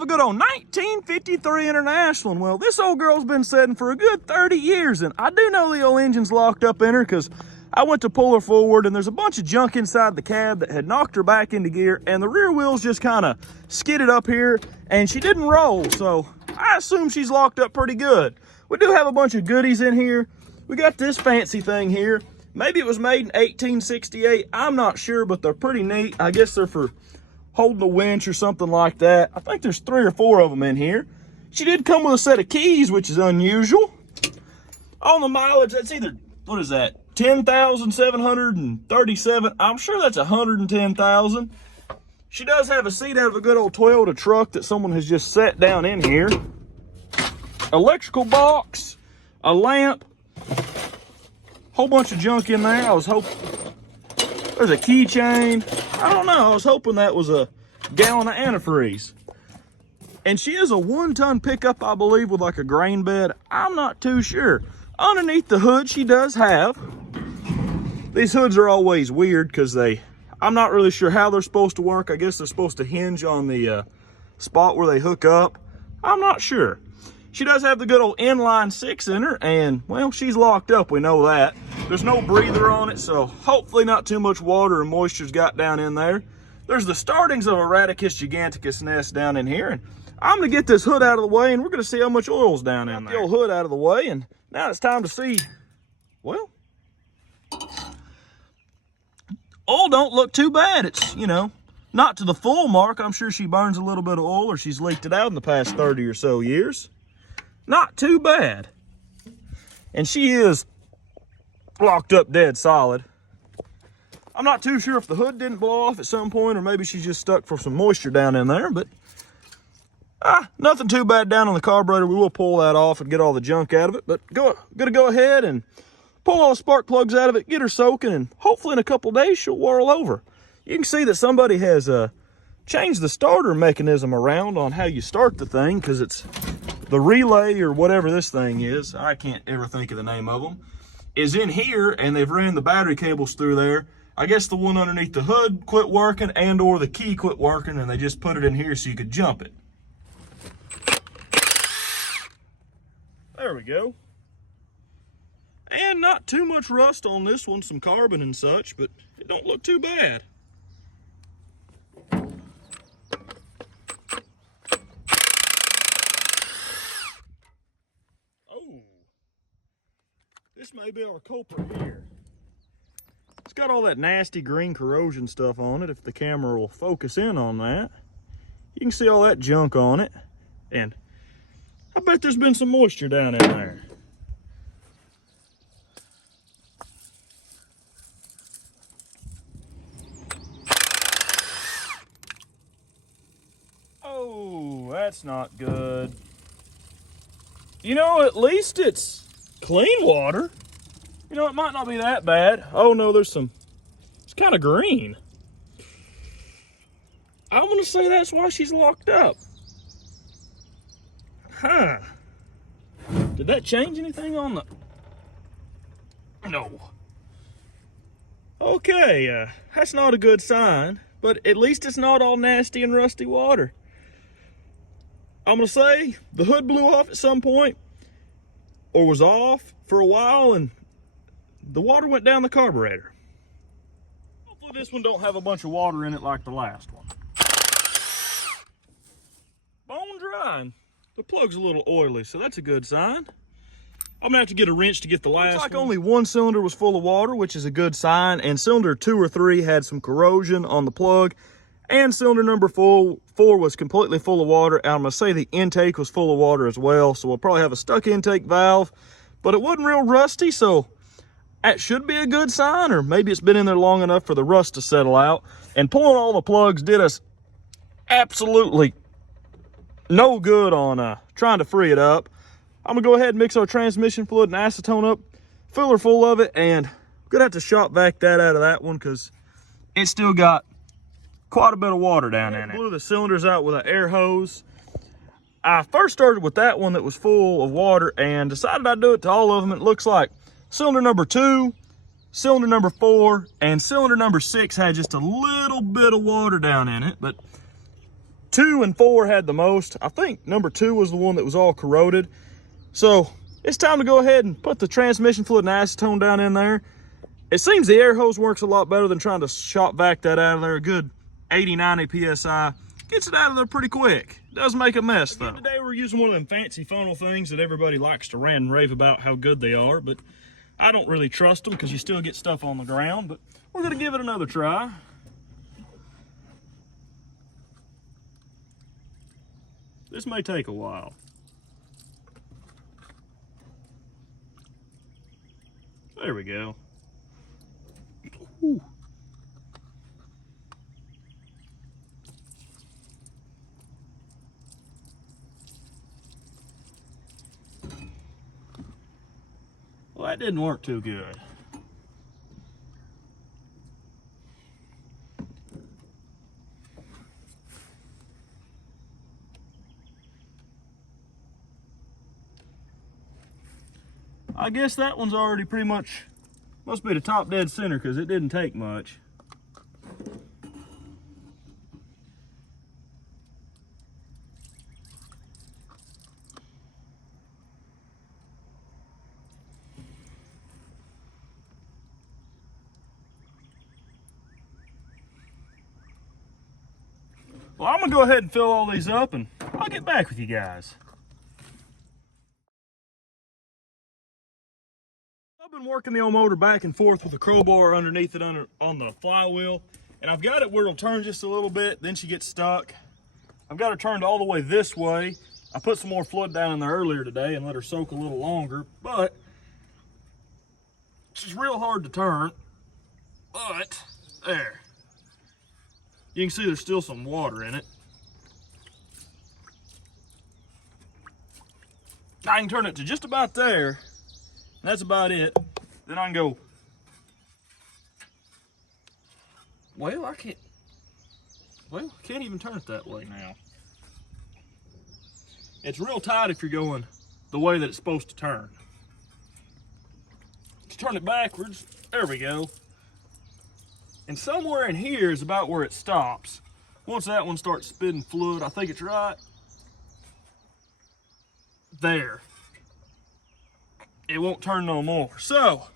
have a good old 1953 International. And well, this old girl's been sitting for a good 30 years. And I do know the old engine's locked up in her because I went to pull her forward and there's a bunch of junk inside the cab that had knocked her back into gear. And the rear wheels just kind of skidded up here and she didn't roll. So I assume she's locked up pretty good. We do have a bunch of goodies in here. We got this fancy thing here. Maybe it was made in 1868. I'm not sure, but they're pretty neat. I guess they're for holding a winch or something like that. I think there's 3 or 4 of them in here. She did come with a set of keys, which is unusual. On the mileage, that's either, what is that, 10,737. I'm sure that's 110,000. She does have a seat out of a good old Toyota truck that someone has just set down in here. Electrical box, a lamp, whole bunch of junk in there. I was hoping, there's a keychain. I don't know, I was hoping that was a gallon of antifreeze. And she is a 1-ton pickup, I believe, with like a grain bed. I'm not too sure. Underneath the hood, she does have, these hoods are always weird because I'm not really sure how they're supposed to work. I guess they're supposed to hinge on the spot where they hook up. I'm not sure. She does have the good old inline 6 in her, and well, she's locked up, we know that. There's no breather on it, so hopefully not too much water or moisture's got down in there. There's the startings of a Radicus giganticus nest down in here, and I'm gonna get this hood out of the way and we're gonna see how much oil's down in there. Get the old hood out of the way, and now it's time to see, well, oil don't look too bad. It's, you know, not to the full mark. I'm sure she burns a little bit of oil or she's leaked it out in the past 30 or so years. Not too bad. And she is locked up dead solid. I'm not too sure if the hood didn't blow off at some point or maybe she's just stuck for some moisture down in there, but nothing too bad down on the carburetor. We will pull that off and get all the junk out of it, but gonna go ahead and pull all the spark plugs out of it, get her soaking, and hopefully in a couple days she'll whirl over. You can see that somebody has changed the starter mechanism around on how you start the thing, because it's the relay or whatever this thing is, I can't ever think of the name of them, is in here, and they've ran the battery cables through there. I guess the one underneath the hood quit working and or the key quit working, and they just put it in here so you could jump it. There we go. And not too much rust on this one, some carbon and such, but it don't look too bad. Oh, this may be our culprit here. It's got all that nasty green corrosion stuff on it. If the camera will focus in on that, you can see all that junk on it. And I bet there's been some moisture down in there. Oh, that's not good. You know, at least it's clean water. You know, it might not be that bad. Oh no, it's kind of green. I'm gonna say that's why she's locked up. Huh. Did that change anything on the... No. Okay, that's not a good sign, but at least it's not all nasty and rusty water. I'm gonna say the hood blew off at some point, or was off for a while, and the water went down the carburetor. Hopefully this one don't have a bunch of water in it like the last one. Bone dry. The plug's a little oily, so that's a good sign. I'm gonna have to get a wrench to get the last one. Looks like only one cylinder was full of water, which is a good sign, and cylinder 2 or 3 had some corrosion on the plug, and cylinder number 4 was completely full of water. And I'm gonna say the intake was full of water as well, so we'll probably have a stuck intake valve, but it wasn't real rusty, so that should be a good sign, or maybe it's been in there long enough for the rust to settle out. And pulling all the plugs did us absolutely no good on trying to free it up. I'm gonna go ahead and mix our transmission fluid and acetone up, fill her full of it, and I'm gonna have to shop vac that out of that one because it's still got quite a bit of water down in it. Blew the cylinders out with an air hose. I first started with that one that was full of water and decided I'd do it to all of them. It looks like cylinder number 2, cylinder number 4, and cylinder number 6 had just a little bit of water down in it, but 2 and 4 had the most. I think number 2 was the one that was all corroded. So it's time to go ahead and put the transmission fluid and acetone down in there. It seems the air hose works a lot better than trying to shop vac that out of there. A good 80, 90 PSI. Gets it out of there pretty quick. Does make a mess though. Today we're using one of them fancy funnel things that everybody likes to rant and rave about how good they are, but I don't really trust them because you still get stuff on the ground, but we're gonna give it another try. This may take a while. There we go. Ooh. Well, that didn't work too good. I guess that one's already pretty much, must be the top dead center because it didn't take much. Well, I'm gonna go ahead and fill all these up and I'll get back with you guys. I've been working the old motor back and forth with the crowbar underneath it on the flywheel, and I've got it where it'll turn just a little bit, then she gets stuck. I've got her turned all the way this way. I put some more fluid down in there earlier today and let her soak a little longer, but she's real hard to turn. But there. You can see there's still some water in it. I can turn it to just about there. That's about it. Then I can go, well, I can't even turn it that way now. It's real tight if you're going the way that it's supposed to turn. Let's turn it backwards. There we go. And somewhere in here is about where it stops. Once that one starts spitting fluid, I think it's right there. It won't turn no more. So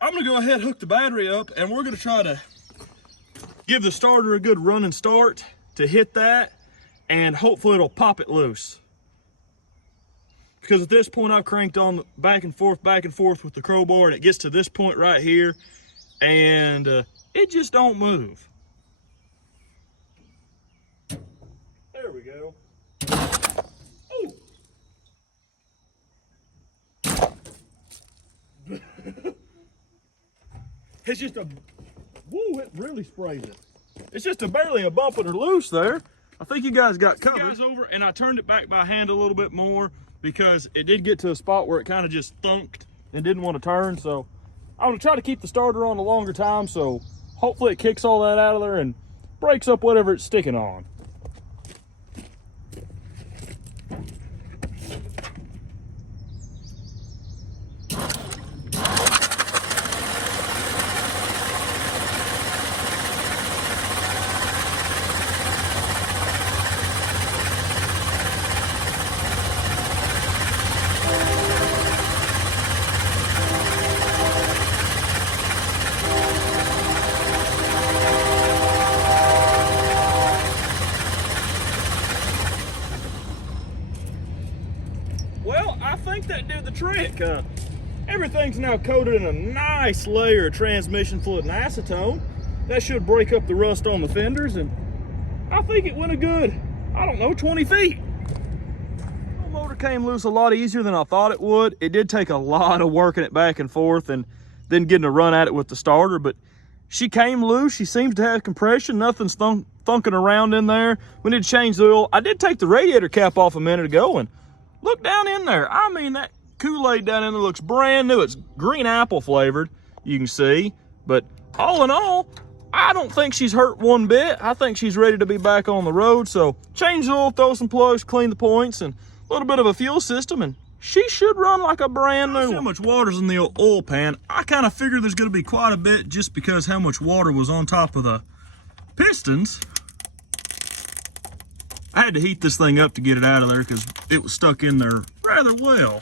I'm gonna go ahead and hook the battery up, and we're gonna try to give the starter a good running start to hit that, and hopefully it'll pop it loose. Because at this point I've cranked on back and forth with the crowbar, and it gets to this point right here, and it just don't move. There we go. Oh. It's just a, woo, it really sprays it. It's just barely a bumping or loose there. I think you guys got covered. You guys over, and I turned it back by hand a little bit more because it did get to a spot where it kind of just thunked and didn't want to turn. So I'm gonna try to keep the starter on a longer time, so hopefully it kicks all that out of there and breaks up whatever it's sticking on. Well, I think that did the trick. Everything's now coated in a nice layer of transmission fluid and acetone. That should break up the rust on the fenders, and I think it went a good, I don't know, 20 feet. The motor came loose a lot easier than I thought it would. It did take a lot of working it back and forth and then getting a run at it with the starter, but she came loose. She seems to have compression. Nothing's thunking around in there. We need to change the oil. I did take the radiator cap off a minute ago, and look down in there. I mean, that Kool-Aid down in there looks brand new. It's green apple flavored, you can see. But all in all, I don't think she's hurt one bit. I think she's ready to be back on the road. So change the oil, throw some plugs, clean the points, and a little bit of a fuel system, and she should run like a brand new one. How much water's in the oil pan? I kind of figured there's going to be quite a bit just because how much water was on top of the pistons. I had to heat this thing up to get it out of there because it was stuck in there rather well.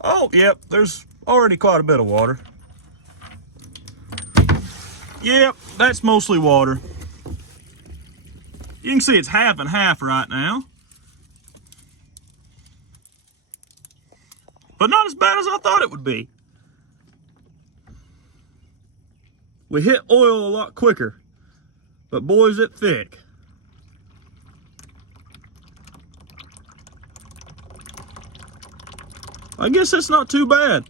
Oh, yep, there's already quite a bit of water. Yep, that's mostly water. You can see it's half and half right now. But not as bad as I thought it would be. We hit oil a lot quicker, but boy is it thick. I guess that's not too bad.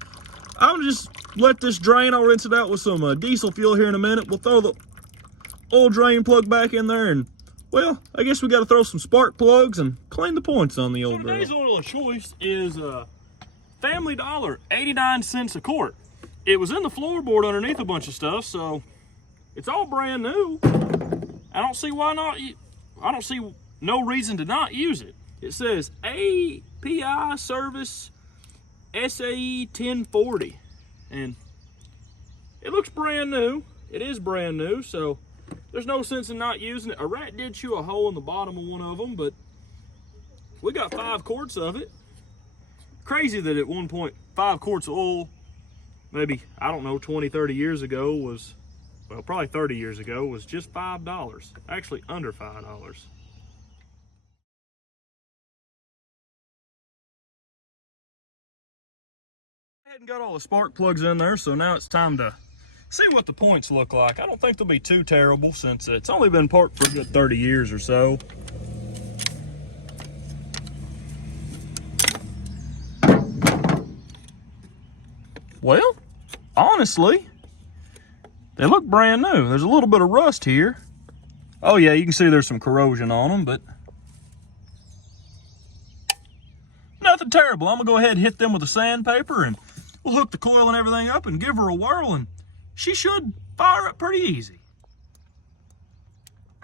I'll just let this drain. I'll rinse it out with some diesel fuel here in a minute. We'll throw the oil drain plug back in there, and well, I guess we got to throw some spark plugs and clean the points on the old barrel. Today's oil of choice is Family Dollar, 89 cents a quart. It was in the floorboard underneath a bunch of stuff, so it's all brand new. I don't see why not. I don't see no reason to not use it. It says API service SAE 1040, and it looks brand new. It is brand new, so there's no sense in not using it. A rat did chew a hole in the bottom of one of them, but we got 5 quarts of it. Crazy that at one point 5 quarts of oil, maybe, I don't know, 20, 30 years ago was, well, probably 30 years ago, was just $5. Actually under $5. I hadn't got all the spark plugs in there, so now it's time to see what the points look like. I don't think they'll be too terrible since it's only been parked for a good 30 years or so. Well, honestly, they look brand new. There's a little bit of rust here. Oh yeah, you can see there's some corrosion on them, but nothing terrible. I'm gonna go ahead and hit them with a sandpaper, and we'll hook the coil and everything up and give her a whirl, and she should fire up pretty easy.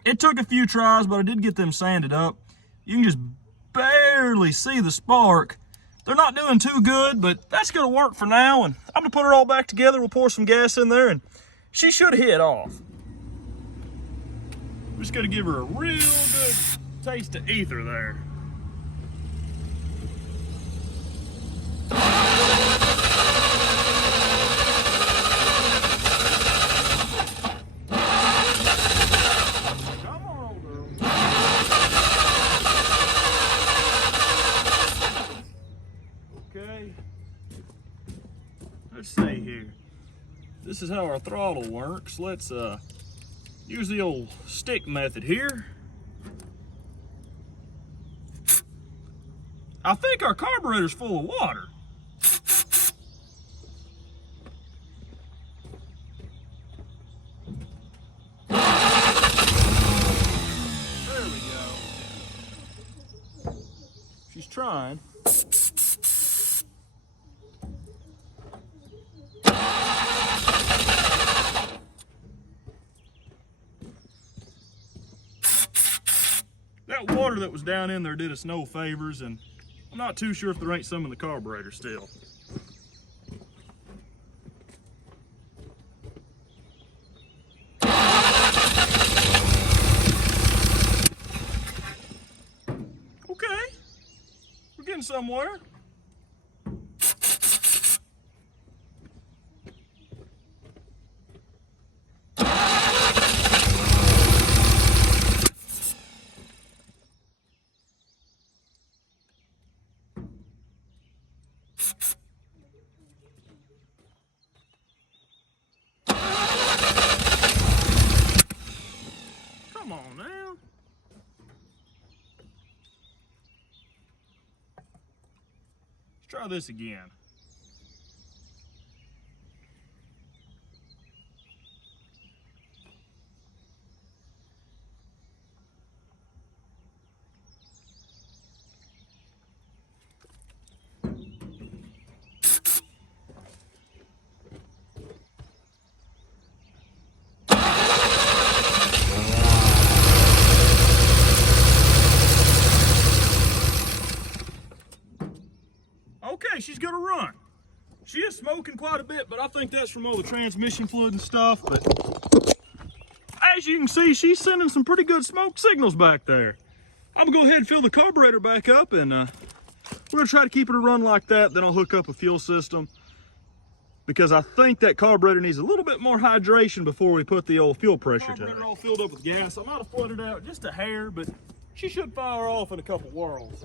It took a few tries, but I did get them sanded up. You can just barely see the spark. They're not doing too good, but that's gonna work for now, and I'm gonna put her all back together. We'll pour some gas in there, and she should hit off. We're just gonna give her a real good taste of ether there. Come on, girl. Okay. Let's see here. This is how our throttle works. Let's use the old stick method here. I think our carburetor's full of water. There we go. She's trying. That water that was down in there did us no favors, and I'm not too sure if there ain't some in the carburetor still. Okay, we're getting somewhere. Come on now. Let's try this again. Okay, she's gonna run. She is smoking quite a bit, but I think that's from all the transmission fluid and stuff. But as you can see, she's sending some pretty good smoke signals back there. I'm gonna go ahead and fill the carburetor back up, and we're gonna try to keep it to run like that. Then I'll hook up a fuel system, because I think that carburetor needs a little bit more hydration before we put the old fuel pressure to it. All filled up with gas. I might have flooded out just a hair, but she should fire off in a couple whirls.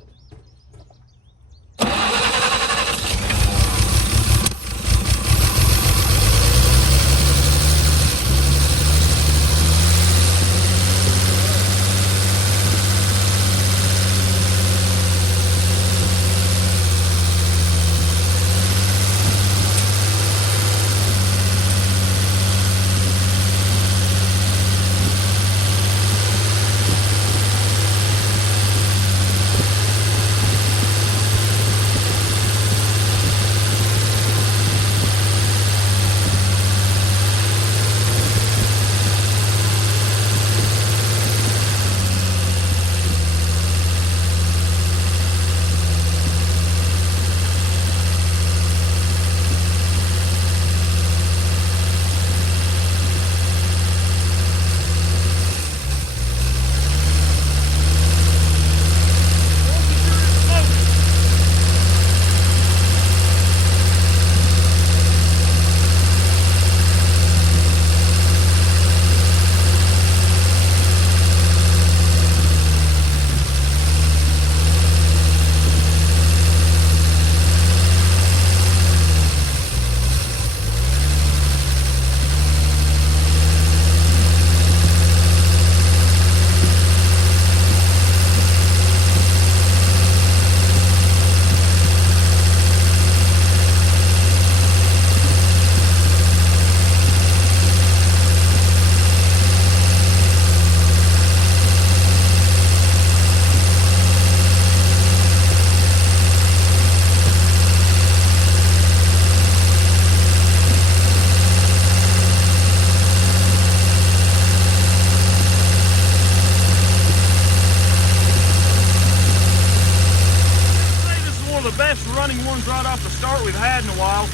Running ones right off the start we've had in a while.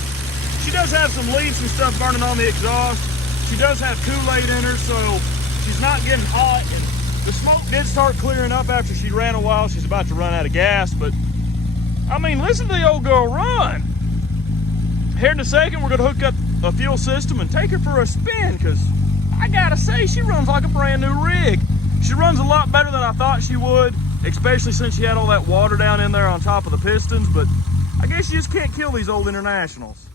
She does have some leaves and stuff burning on the exhaust. She does have Kool-Aid in her, so she's not getting hot. And the smoke did start clearing up after she ran a while. She's about to run out of gas, but I mean, listen to the old girl run. Here in a second, we're gonna hook up a fuel system and take her for a spin, because I gotta say, she runs like a brand new rig. She runs a lot better than I thought she would, especially since she had all that water down in there on top of the pistons, but I guess you just can't kill these old Internationals.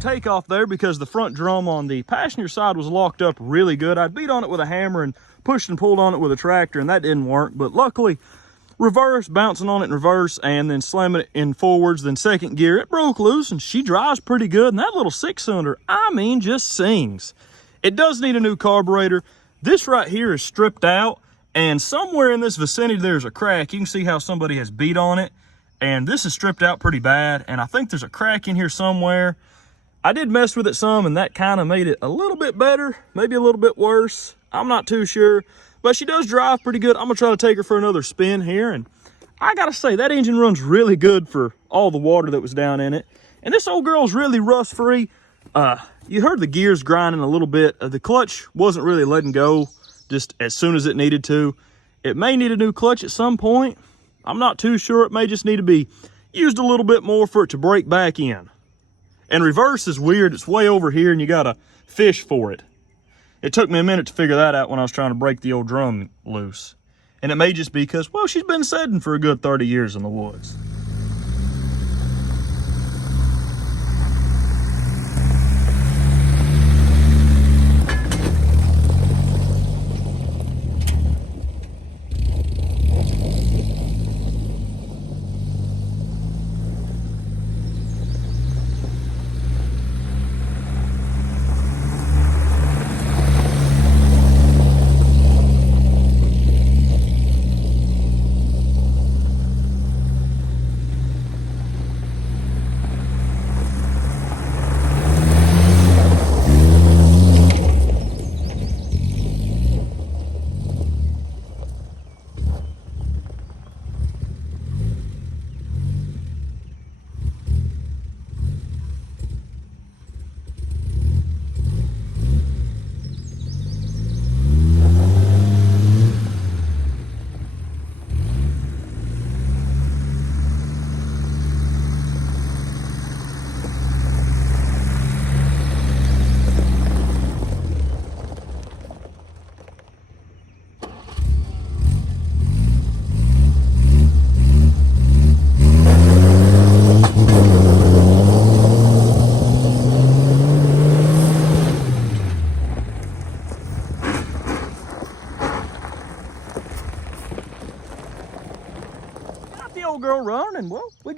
Takeoff there because the front drum on the passenger side was locked up really good. I beat on it with a hammer and pushed and pulled on it with a tractor, and that didn't work. But luckily, reverse, bouncing on it in reverse and then slamming it in forwards, then second gear, it broke loose, and she drives pretty good. And that little 6-cylinder, I mean, just sings. It does need a new carburetor. This right here is stripped out, and somewhere in this vicinity there's a crack. You can see how somebody has beat on it, and this is stripped out pretty bad, and I think there's a crack in here somewhere. I did mess with it some, and that kind of made it a little bit better, maybe a little bit worse. I'm not too sure, but she does drive pretty good. I'm gonna try to take her for another spin here, and I gotta say, that engine runs really good for all the water that was down in it. And this old girl's really rust-free. You heard the gears grinding a little bit. The clutch wasn't really letting go just as soon as it needed to. It may need a new clutch at some point. I'm not too sure. It may just need to be used a little bit more for it to break back in. And reverse is weird. It's way over here, and you gotta fish for it. It took me a minute to figure that out when I was trying to break the old drum loose. And it may just be because, well, she's been setting for a good 30 years in the woods.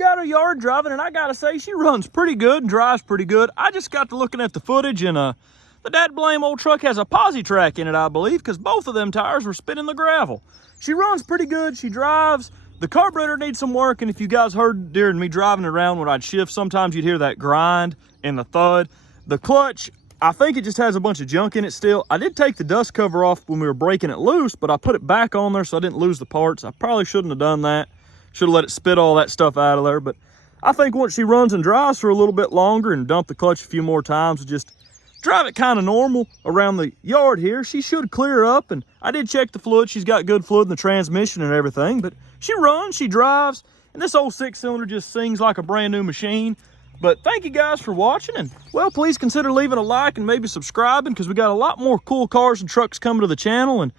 got her yard driving, and I gotta say, she runs pretty good and drives pretty good. I just got to looking at the footage, and the dad blame old truck has a posi track in it, I believe, because both of them tires were spinning the gravel. She runs pretty good, she drives. The carburetor needs some work, and if you guys heard during me driving around when I'd shift, sometimes you'd hear that grind and the thud. The clutch, I think it just has a bunch of junk in it still. I did take the dust cover off when we were breaking it loose, but I put it back on there so I didn't lose the parts. I probably shouldn't have done that. Should have let it spit all that stuff out of there. But I think once she runs and drives for a little bit longer and dump the clutch a few more times, just drive it kind of normal around the yard here, she should clear up. And I did check the fluid. She's got good fluid in the transmission and everything, but she runs, she drives, and this old 6-cylinder just sings like a brand new machine. But thank you guys for watching, and well, please consider leaving a like and maybe subscribing, because we got a lot more cool cars and trucks coming to the channel. And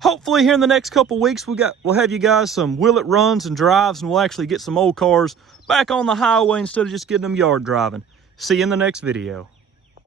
hopefully here in the next couple weeks, we'll have you guys some will it runs and drives, and we'll actually get some old cars back on the highway instead of just getting them yard driving. See you in the next video.